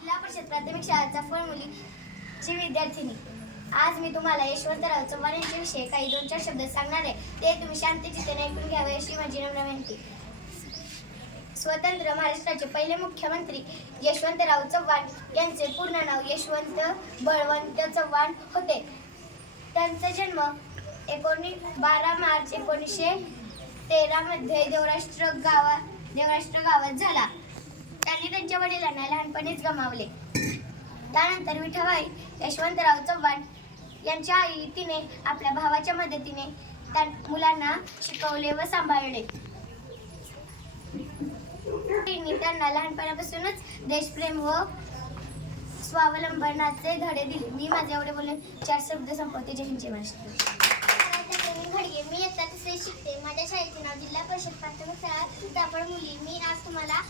जिल्हा परिषद प्राथमिक शाळेचा फळमुलीची विद्यार्थिनी आज मी तुम्हाला यशवंतराव चव्हाण यांच्याविषयी काही दोन चार शब्द सांगणार आहे. ते तुम्ही शांतचित्तेने ऐकून घ्यावे अशी माझी नम्र विनंती. स्वतंत्र महाराष्ट्राचे पहिले मुख्यमंत्री यशवंतराव चव्हाण यांचे पूर्ण नाव यशवंत बळवंत चव्हाण होते. त्यांचा जन्म एकोणीस बारा मार्च एकोणीसशे तेरामध्ये देवराष्ट्र गावात देवराष्ट्र गावात झाला. त्यांनी त्यांच्या वडिलांना लहानपणीच गमावले. त्यानंतर विठाबाई यशवंतराव चव्हाण यांच्या आई तिने आपल्या भावाच्या मदतीने त्या मुलांना शिकवले व सांभाळले. त्यांना लहानपणापासूनच देशप्रेम व स्वावलंबनाचे धडे दिले. मी माझे एवढे बोलून चार शब्द संपवते. जय हिंद घडगे. मी इयत्ता तसे शिकते. माझ्या शाळेचे नाव जिल्हा परिषद प्राथमिक शाळा पण मुली. मी आज तुम्हाला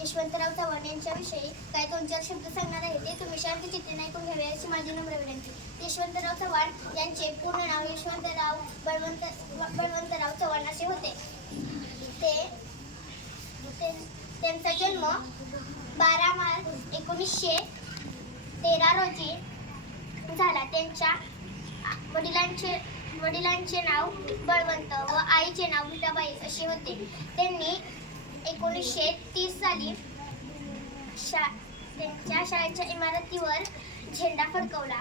यशवंतराव चव्हाण यांच्याविषयी काय दोन चार शब्द सांगणार आहे ते तुम्ही शांत चित्रे ऐकून घ्यावे अशी माझी नम्र विनंती. यशवंतराव चव्हाण यांचे पूर्ण नाव यशवंतराव बळवंत बळवंतराव चव्हाण असे होते. ते ते- त्यांचा जन्म बारा मार्च एकोणीसशे तेरा रोजी झाला. त्यांच्या वडिलांचे वडिलांचे नाव बळवंत व आईचे नाव विठाबाई असे होते. त्यांनी एकोणीसशे तीस साली शा त्यांच्या शाळेच्या इमारतीवर झेंडा फडकवला.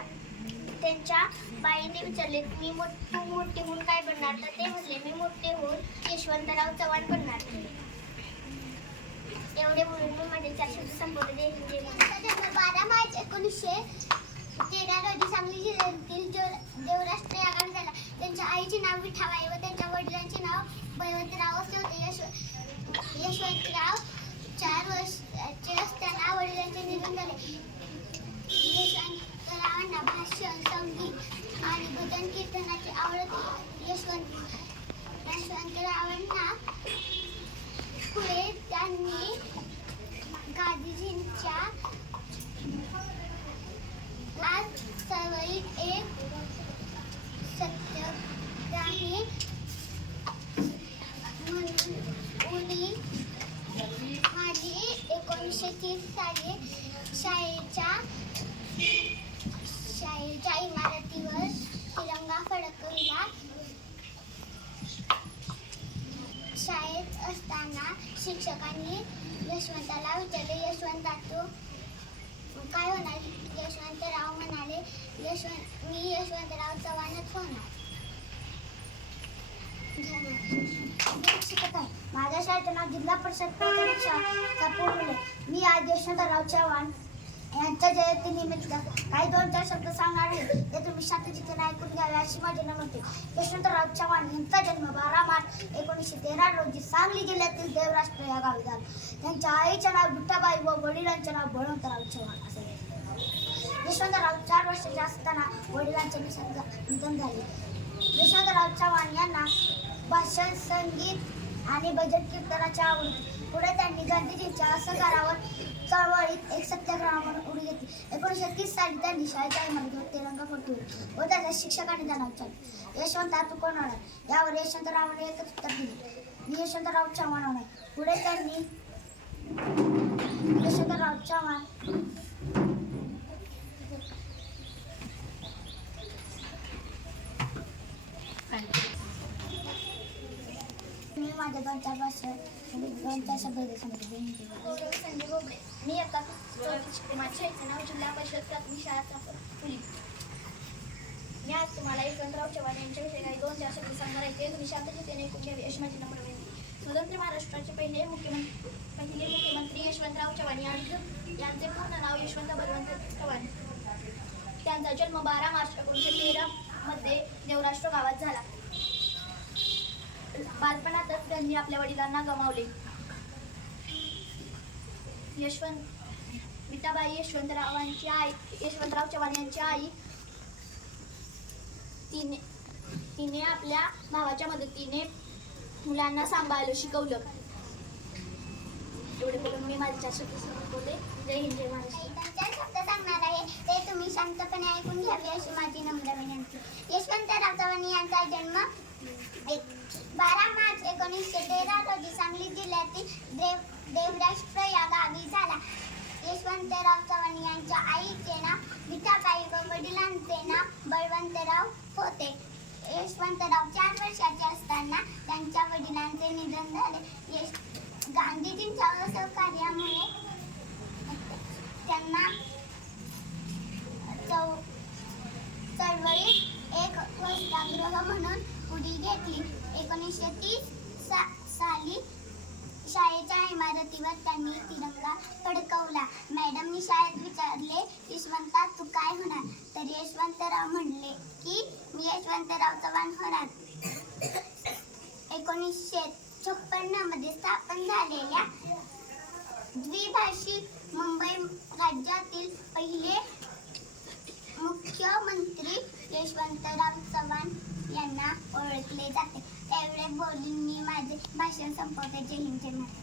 त्यांच्या बाईने विचारले मी मोठ मोठे होऊन काय बनणार? तर ते म्हणले मी मोठे होऊन यशवंतराव चव्हाण बनणार. एवढे बोलून मी माझे चारशे संपवले. बारा मार्च एकोणीसशे तेरा रोजी सांगली जिल्ह्यातील जो देवराष्ट्र या गावी झाला त्यांच्या आईचे नाव विठाबाई व त्यांच्या वडिलांचे नाव बळवंतराव असे होते यश यशवंतराव चार वर्षाचे असताना वडिलांचे निधन झाले यशवंतरावांना भाषण संगीत आणि भजन कीर्तनाची आवड होती यशवंत यशवंतरावांना पुढे त्यांनी गांधीजींच्या आज चळवळीत एक सत्याग्रही म्हणून उडी मारली एकोणीसशे तीस साली शाळेच्या शाळेच्या इमारतीवर तिरंगा फडकविला. शाळेत असताना शिक्षकांनी यशवंताला विचारले यशवंता तू काय होणार? यशवंतराव म्हणाले यशवंत मी यशवंतराव चव्हाणच होणार. शिकत आहे. माझ्या नाव जिल्हा परिषद प्राथमिक शाळा मी आज यशवंतराव चव्हाण यांच्या जयंतीनिमित्त काही दोन चार शब्द सांगणार आहे. ते तुम्ही शांतचितेने ऐकून घ्यावे अशी माझी नमते यशवंतराव चव्हाण यांचा जन्म बारा मार्च एकोणीसशे तेरा रोजी सांगली जिल्ह्यातील देवराष्ट्र या गावी झाला. त्यांच्या आईचे नाव विठाबाई व वडिलांचे नाव बळवंतराव चव्हाण असे यशवंतराव चार वर्षाचे असताना वडिलांचे निधन झाले. यशवंतराव चव्हाण यांना भाषण संगीत आणि भजन कीर्तनाच्या आवड पुढे त्यांनी गांधीजींच्या असंकारावर चळवळीत एक सत्याग्रह म्हणून उडी घेतली. एकोणीसशे तीस साली त्यांनी शाळेच्या इमारतीवर तिरंगा फडकवली व त्याच्या शिक्षकांनी त्यांना विचारले यशवंत तू कोण होणार यावर यशवंतरावने एकच उत्तर दिले. मी यशवंतराव चव्हाण होणार पुढे त्यांनी यशवंतराव चव्हाण माझ्या दोन चार भाषा दोन चार शब्द संजय मी आता माझ्या इथे नाव जिल्हा परिषद प्राथमिक शाळा चाफळ, मी आज तुम्हाला यशवंतराव चव्हाण यांच्याविषयी काही दोन चार शब्द सांगणार आहे. ते तुम्ही शांतचितेने ऐकून घ्यावी अशी माझी नम्र विनंती. स्वतंत्र महाराष्ट्राचे पहिले मुख्यमंत्री पहिले मुख्यमंत्री यशवंतराव चव्हाण यांचं यांचे पूर्ण नाव यशवंत बलवंत चव्हाण. त्यांचा जन्म बारा मार्च एकोणीसशे तेरा मध्ये देवराष्ट्र गावात झाला. बालपणातच त्यांनी आपल्या वडिलांना गमावले. यशवंत विटाबाई यशवंतरावांची आई यशवंतराव चव्हाण यांची आई तिने तिने आपल्या भावाच्या मदतीने मुलांना सांभाळलं शिकवलं. एवढे बोलून मी माझ्या शब्द जय हिंद जय महाराष्ट्र. सांगणार आहे ते तुम्ही शांतपणे ऐकून घ्यावे अशी माझी नम्र विनंती. यशवंतराव चव्हाण यांचा जन्म एक बारा मार्च एकोणीसशे तेरा रोजी सांगली जिल्ह्यातील देव देवराष्ट्र या गावी झाला. यशवंतराव चव्हाण यांच्या आईचे नाव गीताबाई व वडिलांचे नाव बळवंतराव होते. यशवंतराव चार वर्षाचे असताना त्यांच्या वडिलांचे निधन झाले. यश गांधीजींच्या असहकार्यामुळे त्यांना चळवळीत एक वसतिगृह म्हणून उडी घेतली. एकोणीसशे तीस सा साली शाळेच्या इमारतीवर त्यांनी तिरंगा फडकवला. मॅडमनी शाळेत विचारले यशवंता तू काय होणार? तर यशवंतराव म्हणले की मी यशवंतराव चव्हाण होणार. एकोणीसशे छप्पन्नमध्ये स्थापन झालेल्या द्विभाषिक मुंबई राज्यातील पहिले मुख्यमंत्री यशवंतराव चव्हाण यांना ओळखले जाते त्यावेळेस बोलून मी माझे भाषण संपवते. जय हिंद जय महाराष्ट्र.